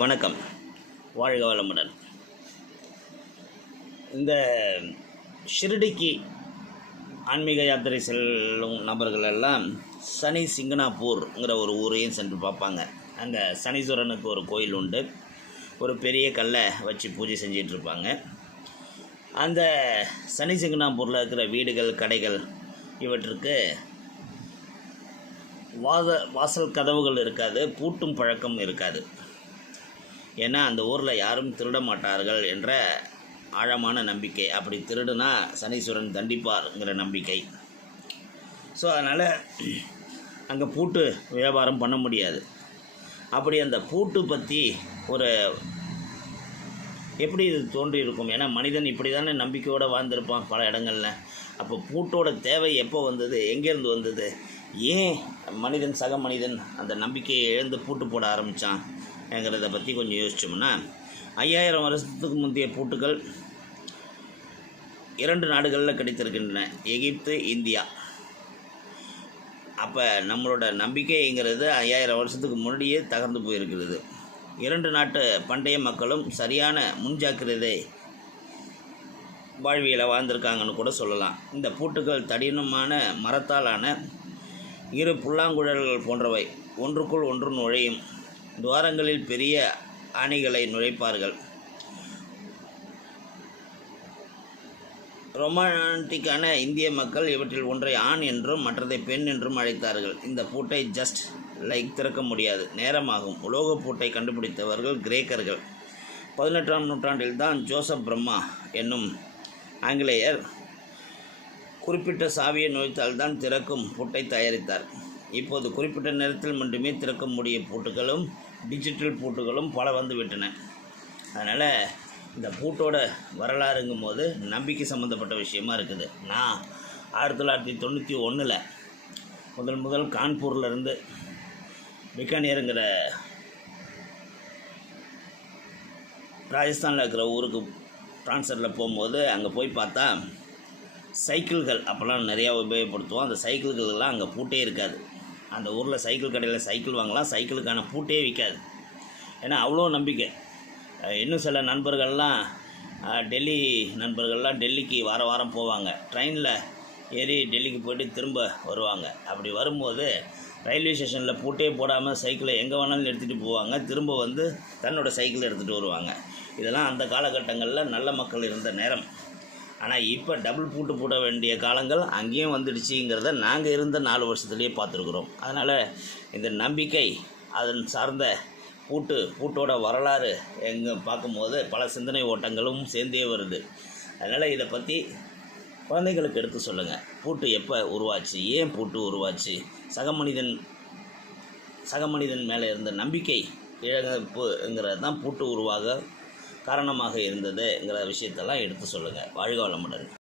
வணக்கம். வாழ்க வளமுடன். இந்த ஷிரடிக்கு ஆன்மீக யாத்திரை செல்லும் நபர்கள் எல்லாம் சனி சிங்கனாப்பூர்ங்கிற ஒரு ஊரையும் சென்று பார்ப்பாங்க. அங்கே சனீஸ்வரனுக்கு ஒரு கோயில் உண்டு. ஒரு பெரிய கல்லை வச்சு பூஜை செஞ்சிட்டு இருப்பாங்க. அந்த சனி சிங்கனாப்பூரில் இருக்கிற வீடுகள் கடைகள் இவற்றுக்கு வாத வாசல் கதவுகள் இருக்காது பூட்டும் பழக்கம் இருக்காது. ஏன்னா அந்த ஊரில் யாரும் திருட மாட்டார்கள் என்ற ஆழமான நம்பிக்கை. அப்படி திருடுனா சனீஸ்வரன் தண்டிப்பார்ங்கிற நம்பிக்கை. ஸோ அதனால் அங்கே பூட்டு வியாபாரம் பண்ண முடியாது. அப்படி அந்த பூட்டு பற்றி ஒரு எப்படி இது தோன்றியிருக்கும்? ஏன்னா மனிதன் இப்படி தானே நம்பிக்கையோடு வாழ்ந்திருப்பான் பல இடங்களில். அப்போ பூட்டோட தேவை எப்போ வந்தது? எங்கேருந்து வந்தது? ஏன் மனிதன் சக மனிதன் அந்த நம்பிக்கையை இழந்து பூட்டு போட ஆரம்பித்தான் ஆரம்பித்தான்ங்கிறத பற்றி கொஞ்சம் யோசிச்சோம்னா ஐயாயிரம் வருஷத்துக்கு முந்தைய பூட்டுகள் இரண்டு நாடுகளில் கிடைத்திருக்கின்றன. எகிப்து இந்தியா. அப்போ நம்மளோட நம்பிக்கைங்கிறது ஐயாயிரம் வருஷத்துக்கு முன்னாடியே தகர்ந்து போயிருக்கிறது. இரண்டு நாட்டு பண்டைய மக்களும் சரியான முன்ஜாக்கிரதை வாழ்வியில் வாழ்ந்திருக்காங்கன்னு கூட சொல்லலாம். இந்த பூட்டுகள் தடினமான மரத்தாலான இரு புல்லாங்குழல்கள் போன்றவை ஒன்றுக்குள் ஒன்று நுழையும். துவாரங்களில் பெரிய ஆணிகளை நுழைப்பார்கள். ரொமான்டிக்கான இந்திய மக்கள் இவற்றில் ஒன்றை ஆண் என்றும் மற்றதை பெண் என்றும் அழைத்தார்கள். இந்த பூட்டை ஜஸ்ட் லைக் திறக்க முடியாது. நேரமாகும். உலோக பூட்டை கண்டுபிடித்தவர்கள் கிரேக்கர்கள். பதினெட்டாம் நூற்றாண்டில் தான் ஜோசப் பிரம்மா என்னும் ஆங்கிலேயர் குறிப்பிட்ட சாவியை நுழைத்தால்தான் திறக்கும் பூட்டை தயாரித்தார். இப்போது குறிப்பிட்ட நேரத்தில் மட்டுமே திறக்க முடிய பூட்டுகளும் டிஜிட்டல் பூட்டுகளும் பல வந்து விட்டன அதனால் இந்த பூட்டோட வரலாறுங்கும் போது நம்பிக்கை சம்மந்தப்பட்ட விஷயமா இருக்குது. நான் ஆயிரத்தி தொள்ளாயிரத்தி தொண்ணூற்றி ஒன்றில் முதல் முதல் கான்பூர்லேருந்து பிகானேருங்கிற ராஜஸ்தானில் இருக்கிற ஊருக்கு ட்ரான்ஸ்ஃபரில் போகும்போது அங்கே போய் பார்த்தா சைக்கிள்கள் அப்போல்லாம் நிறையா உபயோகப்படுத்துவோம். அந்த சைக்கிள்கள்லாம் அங்கே பூட்டே இருக்காது. அந்த ஊரில் சைக்கிள் கடையில் சைக்கிள் வாங்கலாம் சைக்கிளுக்கான பூட்டே விற்காது ஏன்னா அவ்வளோ நம்பிக்கை. இன்னும் சில நண்பர்கள்லாம் டெல்லி நண்பர்கள்லாம் டெல்லிக்கு வார வாரம் போவாங்க. ட்ரெயினில் ஏறி டெல்லிக்கு போயிட்டு திரும்ப வருவாங்க. அப்படி வரும்போது ரயில்வே ஸ்டேஷனில் பூட்டே போடாமல் சைக்கிளை எங்கே வேணாலும் எடுத்துகிட்டு போவாங்க. திரும்ப வந்து தன்னோட சைக்கிளை எடுத்துகிட்டு வருவாங்க. இதெல்லாம் அந்த காலகட்டங்களில் நல்ல மக்கள் இருந்த நேரம். ஆனால் இப்போ டபுள் பூட்டு போட வேண்டிய காலங்கள் அங்கேயும் வந்துடுச்சுங்கிறத நாங்கள் இருந்த நாலு வருஷத்துலேயே பார்த்துருக்குறோம். அதனால் இந்த நம்பிக்கை அதன் சார்ந்த பூட்டு பூட்டோட வரலாறு எங்கே பார்க்கும்போது பல சிந்தனை ஓட்டங்களும் சேர்ந்தே வருது. அதனால் இதை பற்றி குழந்தைகளுக்கு எடுத்து சொல்லுங்கள் பூட்டு எப்போ உருவாச்சு? ஏன் பூட்டு உருவாச்சு? சக மனிதன் சக மனிதன் மேலே இருந்த நம்பிக்கை இழப்புங்கிறது தான் பூட்டு உருவாக காரணமாக இருந்ததுங்கிற விஷயத்தெல்லாம் எடுத்து சொல்லுங்கள் வாழ்க வளமுடன்.